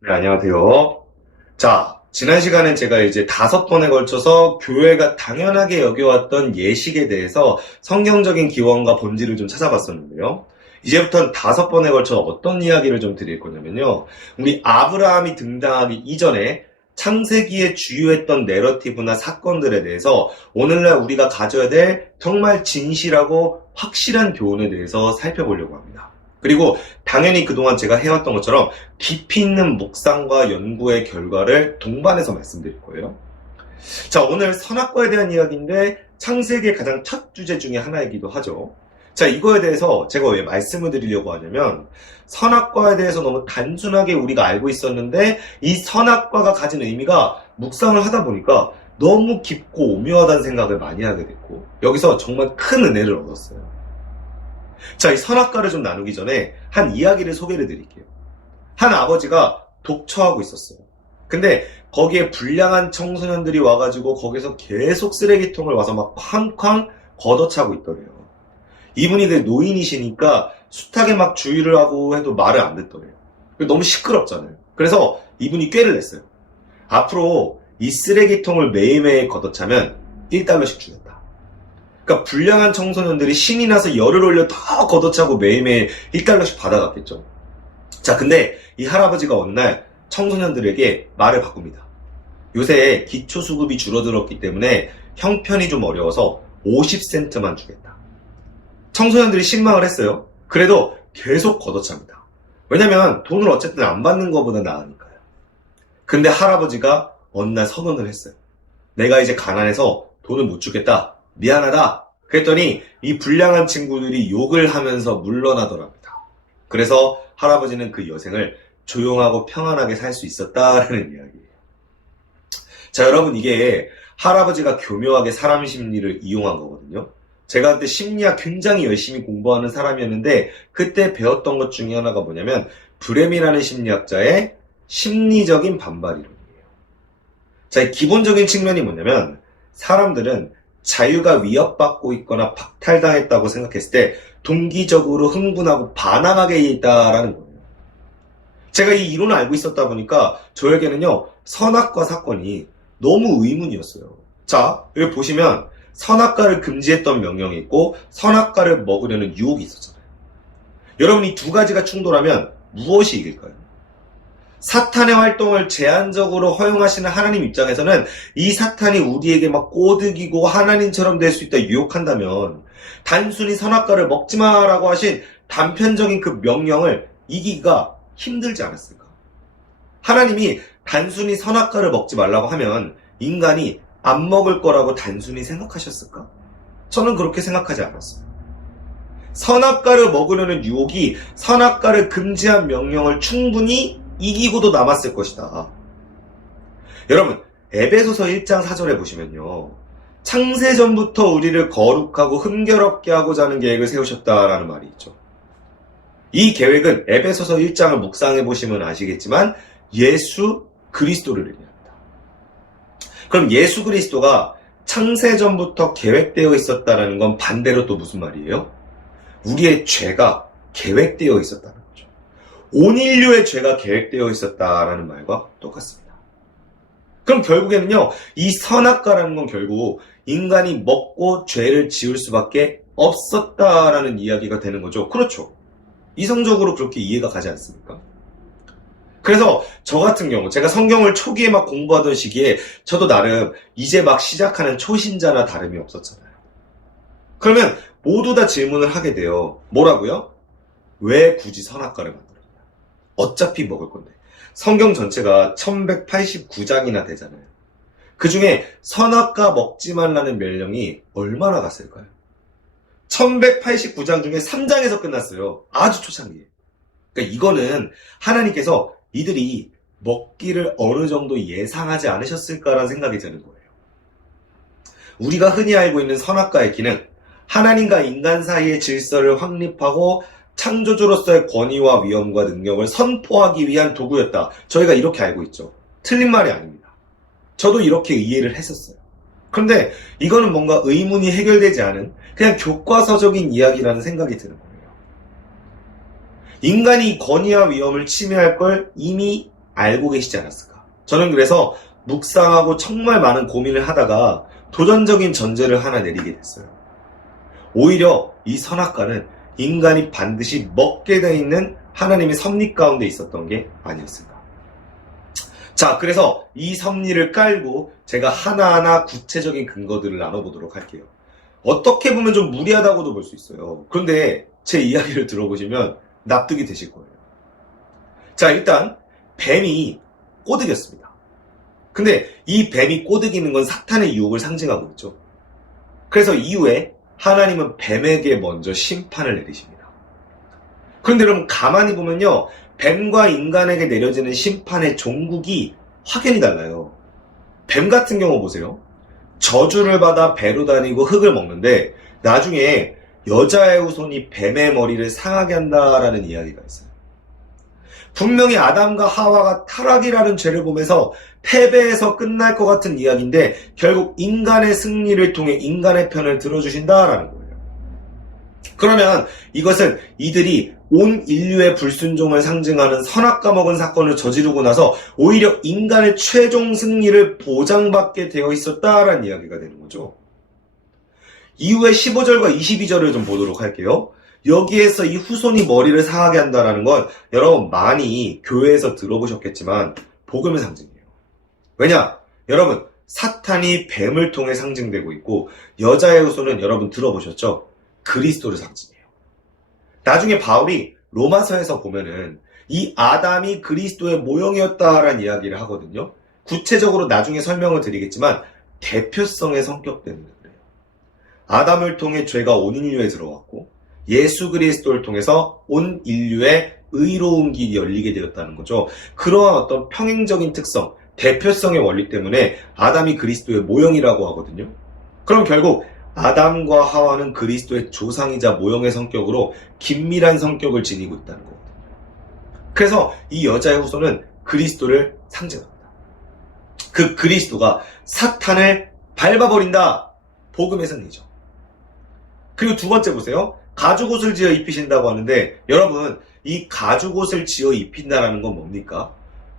네, 안녕하세요. 자, 지난 시간에 제가 이제 5번에 걸쳐서 교회가 당연하게 여겨왔던 예식에 대해서 성경적인 기원과 본질을 좀 찾아봤었는데요. 이제부터는 5번에 걸쳐 어떤 이야기를 좀 드릴 거냐면요. 우리 아브라함이 등장하기 이전에 창세기에 주요했던 내러티브나 사건들에 대해서 오늘날 우리가 가져야 될 정말 진실하고 확실한 교훈에 대해서 살펴보려고 합니다. 그리고 당연히 그동안 제가 해왔던 것처럼 깊이 있는 묵상과 연구의 결과를 동반해서 말씀드릴 거예요. 자, 오늘 선악과에 대한 이야기인데 창세기의 가장 첫 주제 중에 하나이기도 하죠. 자, 이거에 대해서 제가 왜 말씀을 드리려고 하냐면 선악과에 대해서 너무 단순하게 우리가 알고 있었는데 이 선악과가 가진 의미가 묵상을 하다 보니까 너무 깊고 오묘하다는 생각을 많이 하게 됐고 여기서 정말 큰 은혜를 얻었어요. 자, 이 선악과를 좀 나누기 전에 한 이야기를 소개를 드릴게요. 한 아버지가 독처하고 있었어요. 근데 거기에 불량한 청소년들이 와가지고 거기서 계속 쓰레기통을 와서 막 쾅쾅 걷어차고 있더래요. 이분이 그 노인이시니까 숱하게 막 주의를 하고 해도 말을 안 듣더래요. 너무 시끄럽잖아요. 그래서 이분이 꾀를 냈어요. 앞으로 이 쓰레기통을 매일매일 걷어차면 1달러씩 주겠다. 그러니까 불량한 청소년들이 신이 나서 열을 올려 더 걷어차고 매일매일 1달러씩 받아갔겠죠. 자, 근데 이 할아버지가 어느 날 청소년들에게 말을 바꿉니다. 요새 기초수급이 줄어들었기 때문에 형편이 좀 어려워서 50센트만 주겠다. 청소년들이 실망을 했어요. 그래도 계속 걷어찹니다. 왜냐면 돈을 어쨌든 안 받는 것보다 나으니까요. 근데 할아버지가 어느 날 선언을 했어요. 내가 이제 가난해서 돈을 못 주겠다. 미안하다. 그랬더니 이 불량한 친구들이 욕을 하면서 물러나더랍니다. 그래서 할아버지는 그 여생을 조용하고 평안하게 살 수 있었다라는 이야기예요. 자, 여러분, 이게 할아버지가 교묘하게 사람 심리를 이용한 거거든요. 제가 그때 심리학 굉장히 열심히 공부하는 사람이었는데 그때 배웠던 것 중에 하나가 뭐냐면 브렘이라는 심리학자의 심리적인 반발 이론이에요. 자, 이 기본적인 측면이 뭐냐면 사람들은 자유가 위협받고 있거나 박탈당했다고 생각했을 때 동기적으로 흥분하고 반항하게 있다라는 거예요. 제가 이 이론을 알고 있었다 보니까 저에게는요, 선악과 사건이 너무 의문이었어요. 자, 여기 보시면 선악과를 금지했던 명령이 있고 선악과를 먹으려는 유혹이 있었잖아요. 여러분, 이 두 가지가 충돌하면 무엇이 이길까요? 사탄의 활동을 제한적으로 허용하시는 하나님 입장에서는 이 사탄이 우리에게 막 꼬드기고 하나님처럼 될 수 있다 유혹한다면 단순히 선악과를 먹지 마라고 하신 단편적인 그 명령을 이기기가 힘들지 않았을까? 하나님이 단순히 선악과를 먹지 말라고 하면 인간이 안 먹을 거라고 단순히 생각하셨을까? 저는 그렇게 생각하지 않았어요. 선악과를 먹으려는 유혹이 선악과를 금지한 명령을 충분히 이기고도 남았을 것이다. 여러분, 에베소서 1장 4절에 보시면요. 창세전부터 우리를 거룩하고 흥겨롭게 하고자 하는 계획을 세우셨다라는 말이 있죠. 이 계획은 에베소서 1장을 묵상해 보시면 아시겠지만 예수 그리스도를 의미합니다. 그럼 예수 그리스도가 창세전부터 계획되어 있었다는 건 반대로 또 무슨 말이에요? 우리의 죄가 계획되어 있었다는 거죠. 온 인류의 죄가 계획되어 있었다라는 말과 똑같습니다. 그럼 결국에는요, 이 선악과라는 건 결국 인간이 먹고 죄를 지을 수밖에 없었다라는 이야기가 되는 거죠. 그렇죠. 이성적으로 그렇게 이해가 가지 않습니까? 그래서 저 같은 경우 제가 성경을 초기에 막 공부하던 시기에 저도 나름 이제 막 시작하는 초신자나 다름이 없었잖아요. 그러면 모두 다 질문을 하게 돼요. 뭐라고요? 왜 굳이 선악과를 만들었냐? 어차피 먹을 건데. 성경 전체가 1189장이나 되잖아요. 그 중에 선악과 먹지 말라는 명령이 얼마나 갔을까요? 1189장 중에 3장에서 끝났어요. 아주 초창기에. 그러니까 이거는 하나님께서 이들이 먹기를 어느 정도 예상하지 않으셨을까라는 생각이 드는 거예요. 우리가 흔히 알고 있는 선악과의 기능, 하나님과 인간 사이의 질서를 확립하고 창조주로서의 권위와 위엄과 능력을 선포하기 위한 도구였다. 저희가 이렇게 알고 있죠. 틀린 말이 아닙니다. 저도 이렇게 이해를 했었어요. 그런데 이거는 뭔가 의문이 해결되지 않은 그냥 교과서적인 이야기라는 생각이 드는 거예요. 인간이 권위와 위엄을 침해할 걸 이미 알고 계시지 않았을까? 저는 그래서 묵상하고 정말 많은 고민을 하다가 도전적인 전제를 하나 내리게 됐어요. 오히려 이 선악과는 인간이 반드시 먹게 돼 있는 하나님의 섭리 가운데 있었던 게 아니었을까? 자, 그래서 이 섭리를 깔고 제가 하나하나 구체적인 근거들을 나눠보도록 할게요. 어떻게 보면 좀 무리하다고도 볼 수 있어요. 그런데 제 이야기를 들어보시면 납득이 되실 거예요. 자, 일단 뱀이 꼬드겼습니다. 근데 이 뱀이 꼬드기는 건 사탄의 유혹을 상징하고 있죠. 그래서 이후에 하나님은 뱀에게 먼저 심판을 내리십니다. 그런데 여러분 가만히 보면요, 뱀과 인간에게 내려지는 심판의 종국이 확연히 달라요. 뱀 같은 경우 보세요. 저주를 받아 배로 다니고 흙을 먹는데 나중에 여자의 후손이 뱀의 머리를 상하게 한다라는 이야기가 있어요. 분명히 아담과 하와가 타락이라는 죄를 보면서 패배해서 끝날 것 같은 이야기인데 결국 인간의 승리를 통해 인간의 편을 들어주신다라는 거예요. 그러면 이것은 이들이 온 인류의 불순종을 상징하는 선악과 먹은 사건을 저지르고 나서 오히려 인간의 최종 승리를 보장받게 되어 있었다라는 이야기가 되는 거죠. 이후에 15절과 22절을 좀 보도록 할게요. 여기에서 이 후손이 머리를 상하게 한다는 건 여러분 많이 교회에서 들어보셨겠지만 복음의 상징이에요. 왜냐? 여러분 사탄이 뱀을 통해 상징되고 있고 여자의 후손은 여러분 들어보셨죠? 그리스도를 상징해요. 나중에 바울이 로마서에서 보면은 이 아담이 그리스도의 모형이었다라는 이야기를 하거든요. 구체적으로 나중에 설명을 드리겠지만 대표성의 성격 때문에 그래요. 아담을 통해 죄가 온 인류에 들어왔고 예수 그리스도를 통해서 온 인류의 의로운 길이 열리게 되었다는 거죠. 그러한 어떤 평행적인 특성, 대표성의 원리 때문에 아담이 그리스도의 모형이라고 하거든요. 그럼 결국 아담과 하와는 그리스도의 조상이자 모형의 성격으로 긴밀한 성격을 지니고 있다는 거거든요. 그래서 이 여자의 후손은 그리스도를 상징합니다. 그 그리스도가 사탄을 밟아버린다. 복음의 승리죠. 그리고 두 번째 보세요. 가죽옷을 지어 입히신다고 하는데 여러분 이 가죽옷을 지어 입힌다는 건 뭡니까?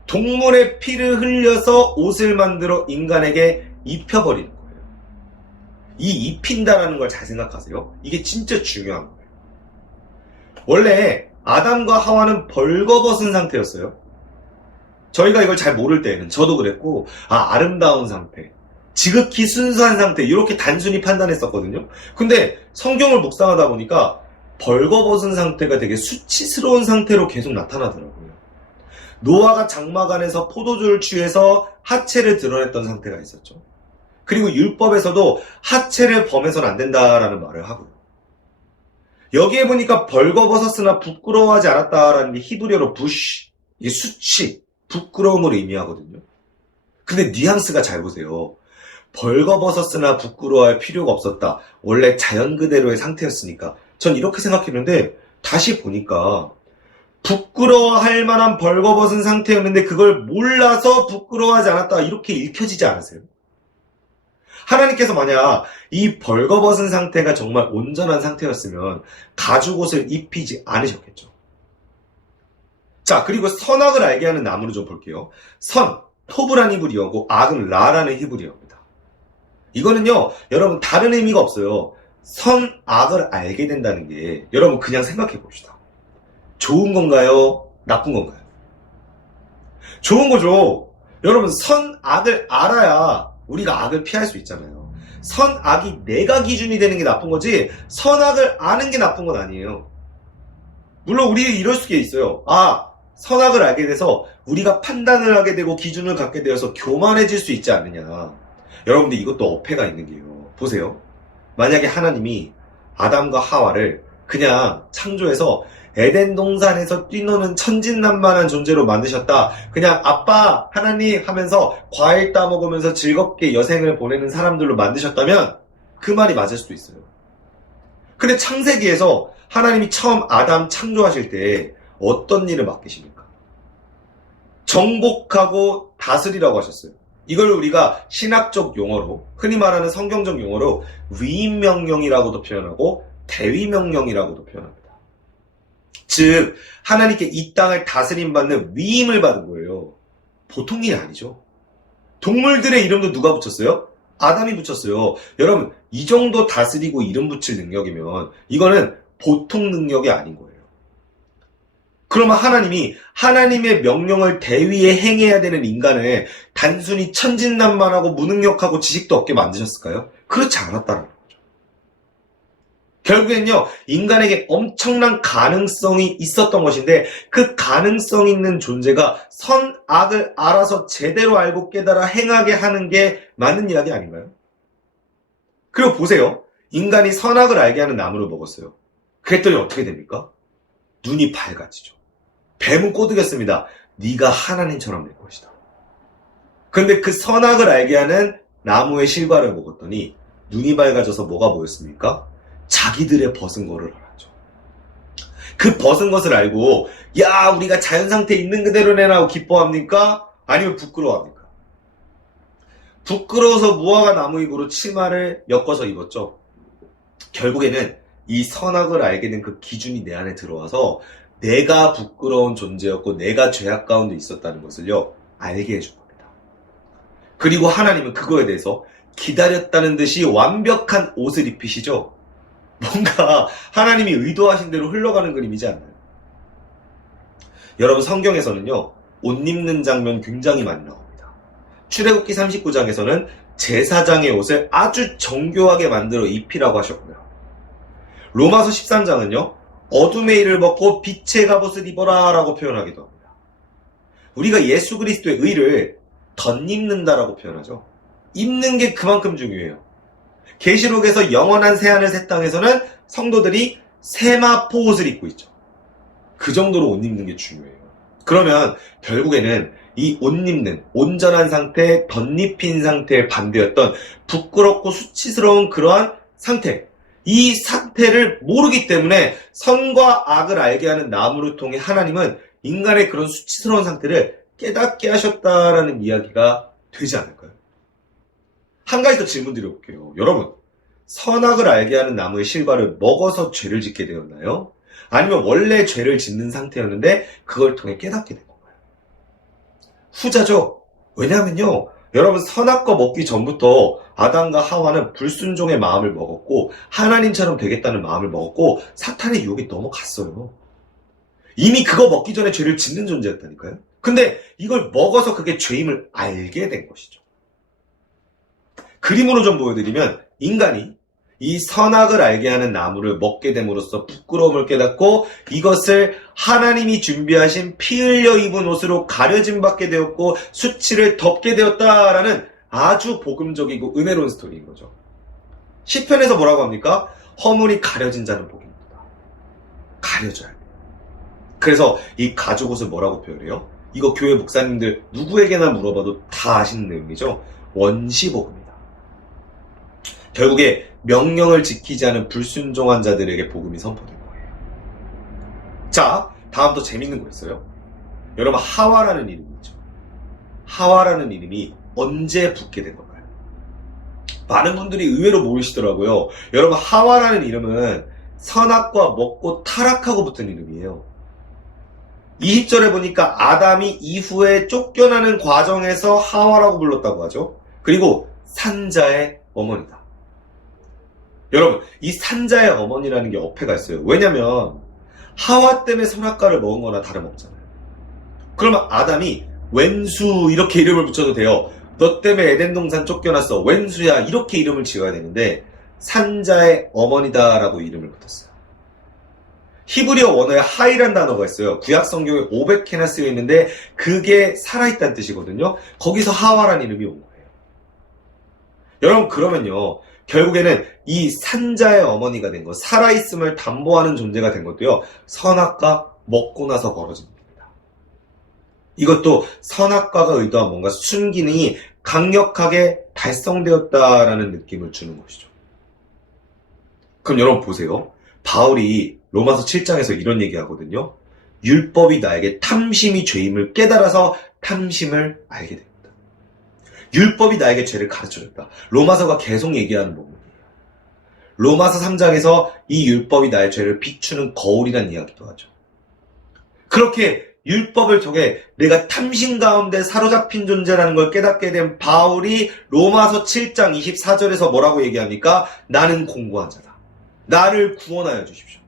동물의 피를 흘려서 옷을 만들어 인간에게 입혀버리는 거예요. 이 입힌다라는 걸 잘 생각하세요. 이게 진짜 중요한 거예요. 원래 아담과 하와는 벌거벗은 상태였어요. 저희가 이걸 잘 모를 때에는 저도 그랬고 아름다운 상태, 지극히 순수한 상태 이렇게 단순히 판단했었거든요. 근데 성경을 묵상하다 보니까 벌거벗은 상태가 되게 수치스러운 상태로 계속 나타나더라고요. 노아가 장막 안에서 포도주를 취해서 하체를 드러냈던 상태가 있었죠. 그리고 율법에서도 하체를 범해서는 안 된다라는 말을 하고요. 여기에 보니까 벌거벗었으나 부끄러워하지 않았다라는 게 히브리어로 부쉬, 이게 수치, 부끄러움을 의미하거든요. 근데 뉘앙스가 잘 보세요. 벌거벗었으나 부끄러워할 필요가 없었다. 원래 자연 그대로의 상태였으니까. 전 이렇게 생각했는데 다시 보니까 부끄러워할 만한 벌거벗은 상태였는데 그걸 몰라서 부끄러워하지 않았다. 이렇게 읽혀지지 않으세요? 하나님께서 만약 이 벌거벗은 상태가 정말 온전한 상태였으면 가죽옷을 입히지 않으셨겠죠. 자, 그리고 선악을 알게 하는 나무를 좀 볼게요. 선, 토브란 히브리어고 악은 라라는 히브리어입니다. 이거는요, 여러분 다른 의미가 없어요. 선악을 알게 된다는 게 여러분 그냥 생각해 봅시다. 좋은 건가요? 나쁜 건가요? 좋은 거죠. 여러분 선악을 알아야 우리가 악을 피할 수 있잖아요. 선악이 내가 기준이 되는 게 나쁜 거지 선악을 아는 게 나쁜 건 아니에요. 물론 우리 이럴 수가 있어요. 선악을 알게 돼서 우리가 판단을 하게 되고 기준을 갖게 되어서 교만해질 수 있지 않느냐. 여러분들 이것도 어폐가 있는 게요. 보세요. 만약에 하나님이 아담과 하와를 그냥 창조해서 에덴 동산에서 뛰노는 천진난만한 존재로 만드셨다. 그냥 아빠 하나님 하면서 과일 따먹으면서 즐겁게 여생을 보내는 사람들로 만드셨다면 그 말이 맞을 수도 있어요. 근데 창세기에서 하나님이 처음 아담 창조하실 때 어떤 일을 맡기십니까? 정복하고 다스리라고 하셨어요. 이걸 우리가 신학적 용어로 흔히 말하는 성경적 용어로 위임명령이라고도 표현하고 대위명령이라고도 표현합니다. 즉 하나님께 이 땅을 다스림받는 위임을 받은 거예요. 보통 일이 아니죠. 동물들의 이름도 누가 붙였어요? 아담이 붙였어요. 여러분, 이 정도 다스리고 이름 붙일 능력이면 이거는 보통 능력이 아닌 거예요. 그러면 하나님이 하나님의 명령을 대위에 행해야 되는 인간을 단순히 천진난만하고 무능력하고 지식도 없게 만드셨을까요? 그렇지 않았다는 거죠. 결국엔요, 인간에게 엄청난 가능성이 있었던 것인데 그 가능성 있는 존재가 선악을 알아서 제대로 알고 깨달아 행하게 하는 게 맞는 이야기 아닌가요? 그리고 보세요. 인간이 선악을 알게 하는 나무를 먹었어요. 그랬더니 어떻게 됩니까? 눈이 밝아지죠. 뱀은 꼬드겼습니다. 네가 하나님처럼 될 것이다. 그런데 그 선악을 알게 하는 나무의 실과를 먹었더니 눈이 밝아져서 뭐가 보였습니까? 자기들의 벗은 거를 알았죠. 그 벗은 것을 알고 야 우리가 자연 상태에 있는 그대로 내라고 기뻐합니까? 아니면 부끄러워합니까? 부끄러워서 무화과 나무 잎으로 치마를 엮어서 입었죠. 결국에는 이 선악을 알게 된 그 기준이 내 안에 들어와서 내가 부끄러운 존재였고 내가 죄악 가운데 있었다는 것을요 알게 해준 겁니다. 그리고 하나님은 그거에 대해서 기다렸다는 듯이 완벽한 옷을 입히시죠. 뭔가 하나님이 의도하신 대로 흘러가는 그림이지 않나요? 여러분 성경에서는요 옷 입는 장면 굉장히 많이 나옵니다. 출애굽기 39장에서는 제사장의 옷을 아주 정교하게 만들어 입히라고 하셨고요. 로마서 13장은요 어둠의 일을 벗고 빛의 갑옷을 입어라 라고 표현하기도 합니다. 우리가 예수 그리스도의 의를 덧입는다라고 표현하죠. 입는 게 그만큼 중요해요. 계시록에서 영원한 새하늘 새 땅에서는 성도들이 세마포 옷을 입고 있죠. 그 정도로 옷 입는 게 중요해요. 그러면 결국에는 이 옷 입는 온전한 상태, 덧입힌 상태의 반대였던 부끄럽고 수치스러운 그러한 상태, 이 상태를 모르기 때문에 선과 악을 알게 하는 나무를 통해 하나님은 인간의 그런 수치스러운 상태를 깨닫게 하셨다라는 이야기가 되지 않을까요? 한 가지 더 질문 드려볼게요. 여러분, 선악을 알게 하는 나무의 실과를 먹어서 죄를 짓게 되었나요? 아니면 원래 죄를 짓는 상태였는데 그걸 통해 깨닫게 된 건가요? 후자죠. 왜냐하면요. 여러분 선악과 먹기 전부터 아담과 하와는 불순종의 마음을 먹었고 하나님처럼 되겠다는 마음을 먹었고 사탄의 유혹에 넘어갔어요. 이미 그거 먹기 전에 죄를 짓는 존재였다니까요. 근데 이걸 먹어서 그게 죄임을 알게 된 것이죠. 그림으로 좀 보여드리면 인간이 이 선악을 알게 하는 나무를 먹게 됨으로써 부끄러움을 깨닫고 이것을 하나님이 준비하신 피 흘려 입은 옷으로 가려짐 받게 되었고 수치를 덮게 되었다라는 아주 복음적이고 은혜로운 스토리인 거죠. 시편에서 뭐라고 합니까? 허물이 가려진 자는 복입니다. 가려져야 돼요. 그래서 이 가죽 옷을 뭐라고 표현해요? 이거 교회 목사님들 누구에게나 물어봐도 다 아시는 내용이죠. 원시복음입니다. 결국에 명령을 지키지 않은 불순종한 자들에게 복음이 선포된 거예요. 자, 다음 또 재밌는 거 있어요. 여러분 하와라는 이름이 있죠. 하와라는 이름이 언제 붙게 된 걸까요? 많은 분들이 의외로 모르시더라고요. 여러분 하와라는 이름은 선악과 먹고 타락하고 붙은 이름이에요. 20절에 보니까 아담이 이후에 쫓겨나는 과정에서 하와라고 불렀다고 하죠. 그리고 산자의 어머니다. 여러분 이 산자의 어머니라는 게 어폐가 있어요. 왜냐면 하와 때문에 선악과를 먹은 거나 다름없잖아요. 그러면 아담이 왼수 이렇게 이름을 붙여도 돼요. 너 때문에 에덴 동산 쫓겨났어. 왼수야 이렇게 이름을 지어야 되는데 산자의 어머니다라고 이름을 붙였어요. 히브리어 원어에 하이란 단어가 있어요. 구약 성경에 500개나 쓰여 있는데 그게 살아있다는 뜻이거든요. 거기서 하와란 이름이 온 거예요. 여러분 그러면요. 결국에는 이 산자의 어머니가 된 것, 살아있음을 담보하는 존재가 된 것도요. 선악과 먹고 나서 벌어진 겁니다. 이것도 선악과가 의도한 뭔가 순기능이 강력하게 달성되었다라는 느낌을 주는 것이죠. 그럼 여러분 보세요. 바울이 로마서 7장에서 이런 얘기하거든요. 율법이 나에게 탐심이 죄임을 깨달아서 탐심을 알게 됩니다. 율법이 나에게 죄를 가르쳐줬다. 로마서가 계속 얘기하는 부분이에요. 로마서 3장에서 이 율법이 나의 죄를 비추는 거울이라는 이야기도 하죠. 그렇게 율법을 통해 내가 탐심 가운데 사로잡힌 존재라는 걸 깨닫게 된 바울이 로마서 7장 24절에서 뭐라고 얘기합니까? 나는 공고한 자다. 나를 구원하여 주십시오.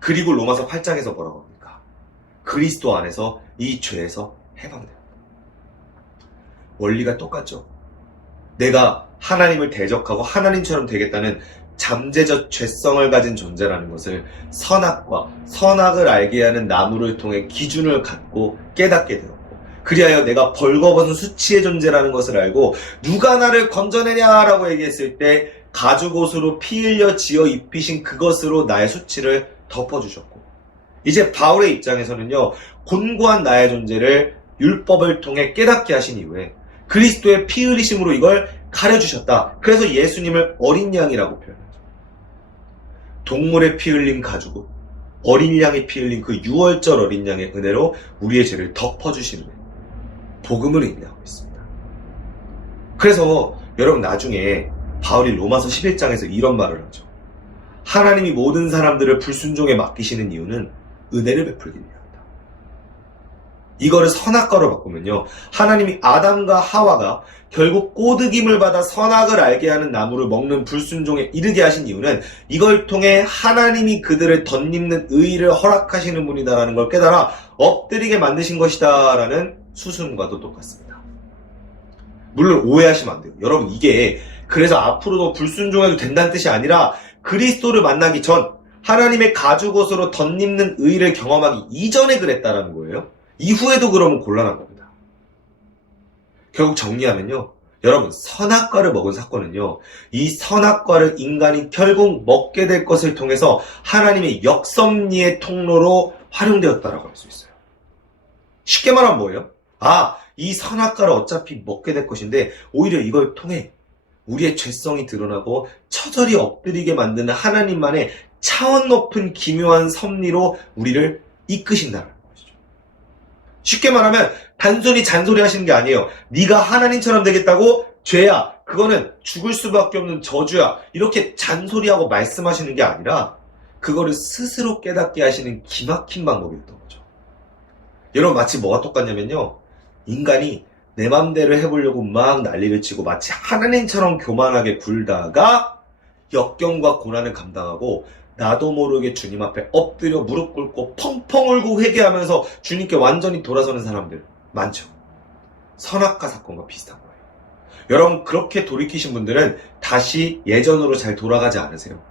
그리고 로마서 8장에서 뭐라고 합니까? 그리스도 안에서 이 죄에서 해방됩니다. 원리가 똑같죠. 내가 하나님을 대적하고 하나님처럼 되겠다는 잠재적 죄성을 가진 존재라는 것을 선악과 선악을 알게 하는 나무를 통해 기준을 갖고 깨닫게 되었고, 그리하여 내가 벌거벗은 수치의 존재라는 것을 알고 누가 나를 건져내냐라고 얘기했을 때 가죽옷으로 피 흘려 지어 입히신 그것으로 나의 수치를 덮어주셨고, 이제 바울의 입장에서는요, 곤고한 나의 존재를 율법을 통해 깨닫게 하신 이후에 그리스도의 피 흘리심으로 이걸 가려주셨다. 그래서 예수님을 어린 양이라고 표현하죠. 동물의 피 흘린 가죽옷, 어린 양의 피 흘린 그 유월절 어린 양의 은혜로 우리의 죄를 덮어주시는 복음을 의미하고 있습니다. 그래서 여러분, 나중에 바울이 로마서 11장에서 이런 말을 하죠. 하나님이 모든 사람들을 불순종에 맡기시는 이유는 은혜를 베풀기 위함이다. 이거를 선악과로 바꾸면요, 하나님이 아담과 하와가 결국 꼬드김을 받아 선악을 알게 하는 나무를 먹는 불순종에 이르게 하신 이유는 이걸 통해 하나님이 그들을 덧입는 의의를 허락하시는 분이다라는 걸 깨달아 엎드리게 만드신 것이다 라는 수순과도 똑같습니다. 물론 오해하시면 안 돼요. 여러분, 이게 그래서 앞으로도 불순종해도 된다는 뜻이 아니라 그리스도를 만나기 전 하나님의 가죽옷으로 덧입는 의의를 경험하기 이전에 그랬다라는 거예요. 이후에도 그러면 곤란한 겁니다. 결국 정리하면요, 여러분, 선악과를 먹은 사건은요, 이 선악과를 인간이 결국 먹게 될 것을 통해서 하나님의 역섭리의 통로로 활용되었다라고 할 수 있어요. 쉽게 말하면 뭐예요? 이 선악과를 어차피 먹게 될 것인데 오히려 이걸 통해 우리의 죄성이 드러나고 처절히 엎드리게 만드는 하나님만의 차원 높은 기묘한 섭리로 우리를 이끄신다는 것이죠. 쉽게 말하면 단순히 잔소리 하시는 게 아니에요. 네가 하나님처럼 되겠다고? 죄야, 그거는 죽을 수밖에 없는 저주야, 이렇게 잔소리하고 말씀하시는 게 아니라 그거를 스스로 깨닫게 하시는 기막힌 방법이었던 거죠. 여러분, 마치 뭐가 똑같냐면요, 인간이 내 맘대로 해보려고 막 난리를 치고 마치 하나님처럼 교만하게 굴다가 역경과 고난을 감당하고 나도 모르게 주님 앞에 엎드려 무릎 꿇고 펑펑 울고 회개하면서 주님께 완전히 돌아서는 사람들 많죠. 선악과 사건과 비슷한 거예요. 여러분, 그렇게 돌이키신 분들은 다시 예전으로 잘 돌아가지 않으세요.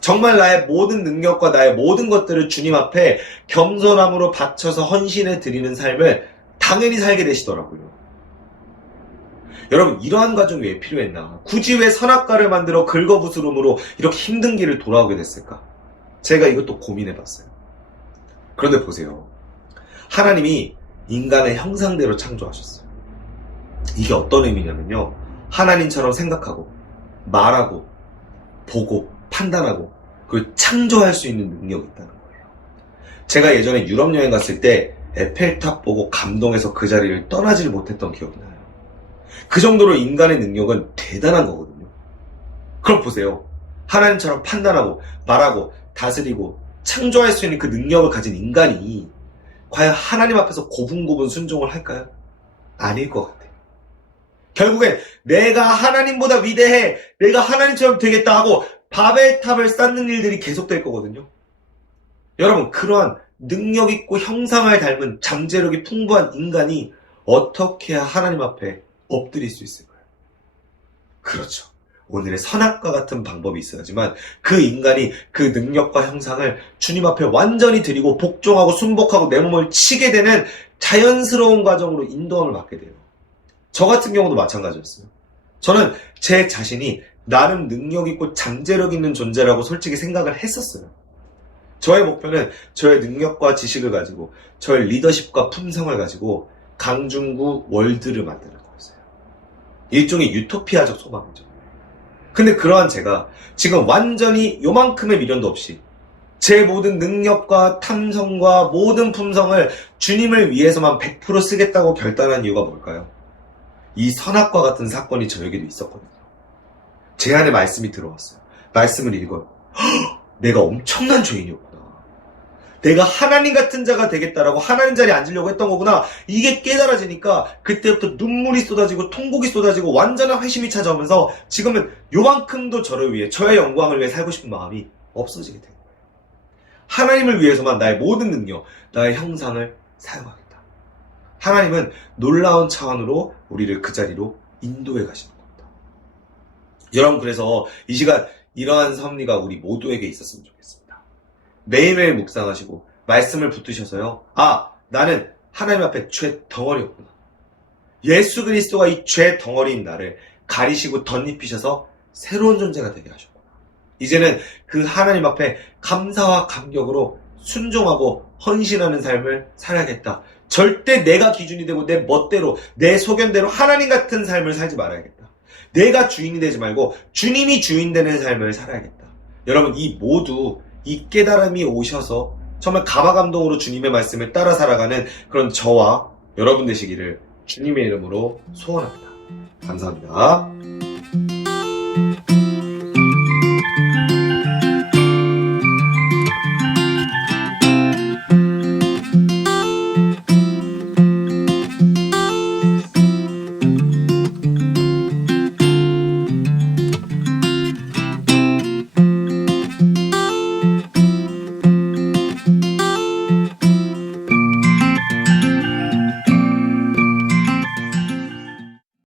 정말 나의 모든 능력과 나의 모든 것들을 주님 앞에 겸손함으로 바쳐서 헌신해 드리는 삶을 당연히 살게 되시더라고요. 여러분, 이러한 과정이 왜 필요했나? 굳이 왜 선악과를 만들어 긁어부스럼으로 이렇게 힘든 길을 돌아오게 됐을까? 제가 이것도 고민해봤어요. 그런데 보세요. 하나님이 인간의 형상대로 창조하셨어요. 이게 어떤 의미냐면요, 하나님처럼 생각하고 말하고 보고 판단하고 그걸 창조할 수 있는 능력이 있다는 거예요. 제가 예전에 유럽 여행 갔을 때 에펠탑 보고 감동해서 그 자리를 떠나질 못했던 기억이 나요. 그 정도로 인간의 능력은 대단한 거거든요. 그럼 보세요. 하나님처럼 판단하고 말하고 다스리고 창조할 수 있는 그 능력을 가진 인간이 과연 하나님 앞에서 고분고분 순종을 할까요? 아닐 것 같아요. 결국엔 내가 하나님보다 위대해, 내가 하나님처럼 되겠다 하고 바벨탑을 쌓는 일들이 계속될 거거든요. 여러분, 그러한 능력 있고 형상을 닮은 잠재력이 풍부한 인간이 어떻게 해야 하나님 앞에 엎드릴 수 있을까요? 그렇죠. 오늘의 선악과 같은 방법이 있어야지만 그 인간이 그 능력과 형상을 주님 앞에 완전히 드리고 복종하고 순복하고 내 몸을 치게 되는 자연스러운 과정으로 인도함을 받게 돼요. 저 같은 경우도 마찬가지였어요. 저는 제 자신이 나름 능력 있고 잠재력 있는 존재라고 솔직히 생각을 했었어요. 저의 목표는 저의 능력과 지식을 가지고 저의 리더십과 품성을 가지고 강중구 월드를 만드는 거였어요. 일종의 유토피아적 소망이죠. 근데 그러한 제가 지금 완전히 요만큼의 미련도 없이 제 모든 능력과 탐성과 모든 품성을 주님을 위해서만 100% 쓰겠다고 결단한 이유가 뭘까요? 이 선악과 같은 사건이 저에게도 있었거든요. 제 안에 말씀이 들어왔어요. 말씀을 읽어요. 내가 엄청난 죄인이었구나. 내가 하나님 같은 자가 되겠다라고 하나님 자리에 앉으려고 했던 거구나. 이게 깨달아지니까 그때부터 눈물이 쏟아지고 통곡이 쏟아지고 완전한 회심이 찾아오면서 지금은 요만큼도 저를 위해, 저의 영광을 위해 살고 싶은 마음이 없어지게 된 거예요. 하나님을 위해서만 나의 모든 능력, 나의 형상을 사용하겠다. 하나님은 놀라운 차원으로 우리를 그 자리로 인도해 가시는 겁니다. 여러분, 그래서 이 시간 이러한 섭리가 우리 모두에게 있었으면 좋겠습니다. 매일매일 묵상하시고 말씀을 붙드셔서요. 아, 나는 하나님 앞에 죄 덩어리였구나. 예수 그리스도가 이 죄 덩어리인 나를 가리시고 덧입히셔서 새로운 존재가 되게 하셨구나. 이제는 그 하나님 앞에 감사와 감격으로 순종하고 헌신하는 삶을 살아야겠다. 절대 내가 기준이 되고 내 멋대로, 내 소견대로 하나님 같은 삶을 살지 말아야겠다. 내가 주인이 되지 말고 주님이 주인 되는 삶을 살아야겠다. 여러분, 이 모두 이 깨달음이 오셔서 정말 가마감동으로 주님의 말씀을 따라 살아가는 그런 저와 여러분 되시기를 주님의 이름으로 소원합니다. 감사합니다.